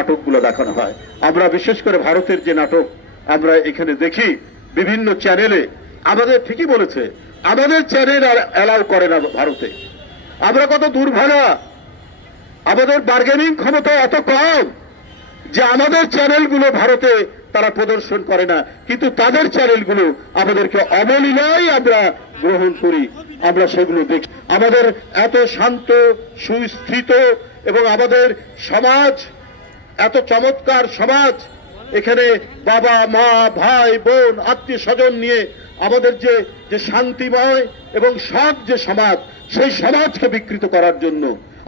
নাটকগুলো দেখানো হয়। আমরা বিশেষ করে ভারতের যে নাটক আমরা এখানে দেখি বিভিন্ন চ্যানেলে, আমাদের ঠিকই বলেছে, আমাদের চ্যানেল আর অ্যালাউ করে না ভারতে। আমরা কত দুর্ভাগা, আমাদের বার্গেনিং ক্ষমতা এত কম যে আমাদের চ্যানেলগুলো ভারতে তারা প্রদর্শন করে না, কিন্তু তাদের চ্যানেলগুলো আমাদেরকে অবলীলায় আমরা গ্রহণ করি, আমরা সেগুলো দেখি। আমাদের এত শান্ত সুস্থিত এবং আমাদের সমাজ এত চমৎকার সমাজ, এখানে বাবা মা ভাই বোন আত্মীয় স্বজন নিয়ে আমাদের যে শান্তিময় এবং সৎ যে সমাজ, সেই সমাজকে বিকৃত করার জন্য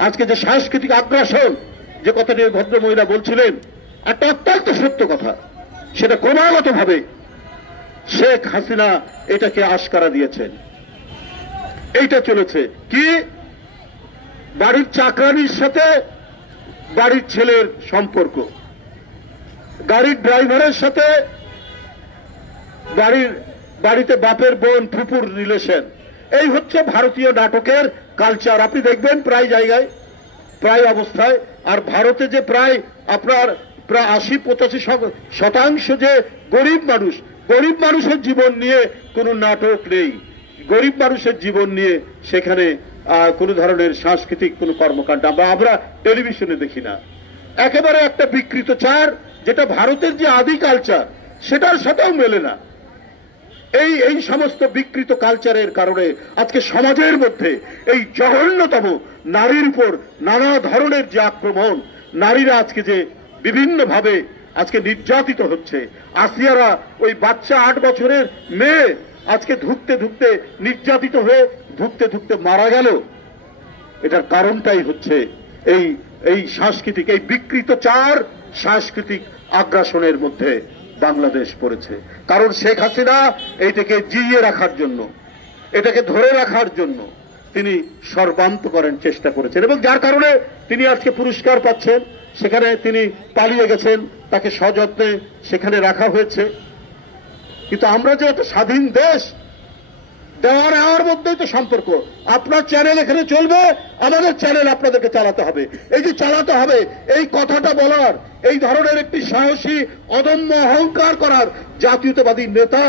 আজকে যে সাংস্কৃতিক আগ্রাসন, যে কথাটি ভদ্রমহিলা বলছিলেন, একটা অত্যন্ত সত্য কথা, সেটা ক্রমাগতভাবে শেখ হাসিনা এটাকে আশকারা দিয়েছেন। এইটা চলেছে কি, বাড়ির চাকরানির সাথে বাড়ির ছেলের সম্পর্ক, গাড়ির ড্রাইভারের সাথে বাড়িতে বাপের বোন ফুপুর রিলেশন। এই হচ্ছে ভারতীয় নাটকের কালচার। আপনি দেখবেন প্রায় জায়গায়, প্রায় অবস্থায়। আর ভারতে যে প্রায় 80-85% যে গরিব মানুষের জীবন নিয়ে কোনো নাটক নেই, গরিব মানুষের জীবন নিয়ে সেখানে কোনো ধরনের সাংস্কৃতিক কোনো কর্মকাণ্ড আমরা টেলিভিশনে দেখি না। একেবারে একটা বিকৃত চার, যেটা ভারতের যে আদি কালচার সেটার সাথেও মেলে না। এই সমস্ত বিকৃত কালচারের কারণে আজকে সমাজের মধ্যে এই জঘন্যতম নারীর উপর নানা ধরনের যে আক্রমণ, নারীরা আজকে যে বিভিন্নভাবে আজকে নির্যাতিত হচ্ছে। আসিয়ারা, ওই বাচ্চা 8 বছরের মেয়ে, আজকে ধুকতে ধুকতে নির্যাতিত হয়ে ধুকতে ধুকতে মারা গেল। এটার কারণটাই হচ্ছে এই সাংস্কৃতিক, এই বিকৃত চার সাংস্কৃতিক আগ্রাসনের মধ্যে বাংলাদেশ পড়েছে। কারণ শেখ হাসিনা এইটাকে জিইয়ে রাখার জন্য, এটাকে ধরে রাখার জন্য তিনি সর্বান্তকরণ চেষ্টা করেছেন, এবং যার কারণে তিনি আজকে পুরস্কার পাচ্ছেন। সেখানে তিনি পালিয়ে গেছেন, তাকে সযত্নে সেখানে রাখা হয়েছে। কিন্তু আমরা যে একটা স্বাধীন দেশ, দেওয়া নেওয়ার মধ্যেই তো সম্পর্ক। আপনার চ্যানেল এখানে চলবে, আমাদের চ্যানেল আপনাদেরকে চালাতে হবে। এই যে চালাতে হবে, এই কথাটা বলার, এই ধরনের একটি সাহসী অদম্য অহংকার করার জাতীয়তাবাদী নেতা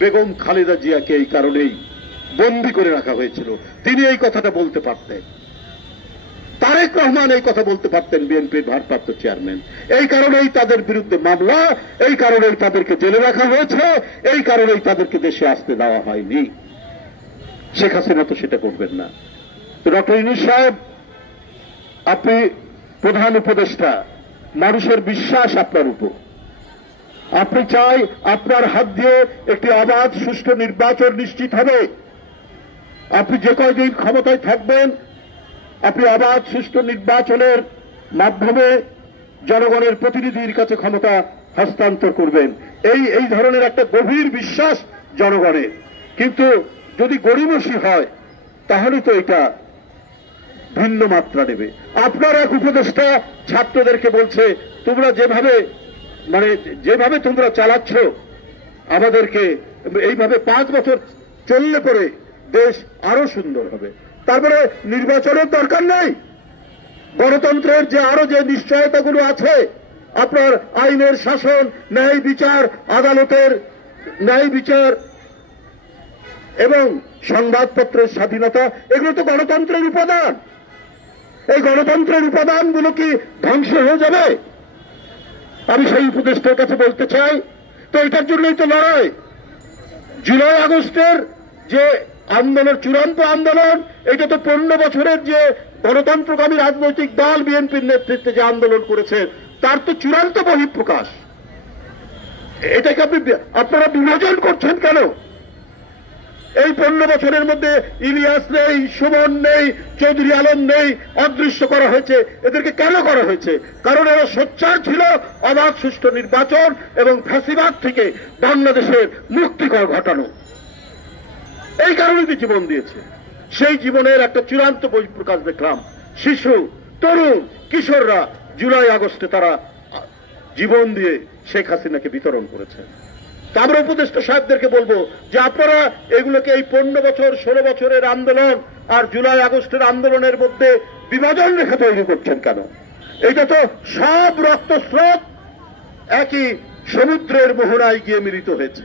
বেগম খালেদা জিয়াকে এই কারণেই বন্দী করে রাখা হয়েছিল। তিনি এই কথাটা বলতে পারতেন, তারেক রহমান এই কথা বলতে পারতেন, বিএনপির ভারপ্রাপ্ত চেয়ারম্যান। এই কারণেই তাদের বিরুদ্ধে মামলা, এই কারণেই তাদেরকে জেলে রাখা হয়েছে, এই কারণেই তাদেরকে দেশে আসতে দেওয়া হয়নি। শেখ হাসিনা তো সেটা করবেন না। ডক্টর ইউনূস সাহেব, আপনি প্রধান উপদেষ্টা, মানুষের বিশ্বাস আপনার উপর। আপনি চাই আপনার হাত দিয়ে একটি অবাধ সুষ্ঠু নির্বাচন নিশ্চিত হবে। আপনি যে কয়দিন ক্ষমতায় থাকবেন, আপনি অবাধ সুষ্ঠু নির্বাচনের মাধ্যমে জনগণের প্রতিনিধির কাছে ক্ষমতা হস্তান্তর করবেন। এই ধরনের একটা গভীর বিশ্বাস জনগণের। কিন্তু যদি গড়িমসি হয় তাহলে তো এটা ভিন্ন মাত্রা নেবে। আপনার এক উপদেষ্টা ছাত্রদেরকে বলছে, তোমরা যেভাবে তোমরা চালাচ্ছ আমাদেরকে, এইভাবে 5 বছর চললে পরে দেশ আরো সুন্দর হবে। তারপরে নির্বাচনের দরকার নাই। গণতন্ত্রের যে আরো যে নিশ্চয়তাগুলো আছে, আপনার আইনের শাসন, ন্যায় বিচার, আদালতের ন্যায় বিচার এবং সংবাদপত্রের স্বাধীনতা, এগুলো তো গণতন্ত্রের উপাদান। এই গণতন্ত্রের উপাদানগুলো কি ধ্বংস হয়ে যাবে? আমি সেই উপদেষ্টার কাছে বলতে চাই, তো এটার জন্যই তো লড়াই। জুলাই আগস্টের যে আন্দোলন, চূড়ান্ত আন্দোলন, এটা তো 15 বছরের যে গণতন্ত্রকামী রাজনৈতিক দল বিএনপির নেতৃত্বে যে আন্দোলন করেছে, তার তো চূড়ান্ত বহিঃপ্রকাশ। এটাকে আপনারা বিভাজন করছেন কেন? এই 15 বছরের মধ্যে ইলিয়াস নেই, সুমন নেই, চৌধুরী আলম নেই, অদৃশ্য করা হয়েছে। এদেরকে কেন করা হয়েছে? কারণ এরা সোচ্চার ছিল অবাধ সুষ্ঠু নির্বাচন এবং ফ্যাসিবাদ থেকে বাংলাদেশের মুক্তিকর ঘটানো। এই কারণে যে জীবন দিয়েছে, সেই জীবনের একটা চূড়ান্ত বহিঃপ্রকাশ দেখলাম। শিশু, তরুণ, কিশোররা জুলাই আগস্টে তারা জীবন দিয়ে শেখ হাসিনাকে বিতরণ করেছে। আমরা উপদেষ্টা সাহেবদেরকে বলবো যে আপনারা এগুলোকে এই 15 বছর 16 বছরের আন্দোলন আর জুলাই আগস্টের আন্দোলনের মধ্যে বিভাজন রেখা তৈরি করছেন কেন? এটা তো সব রক্তস্রোত একই সমুদ্রের মোহনায় গিয়ে মিলিত হয়েছে।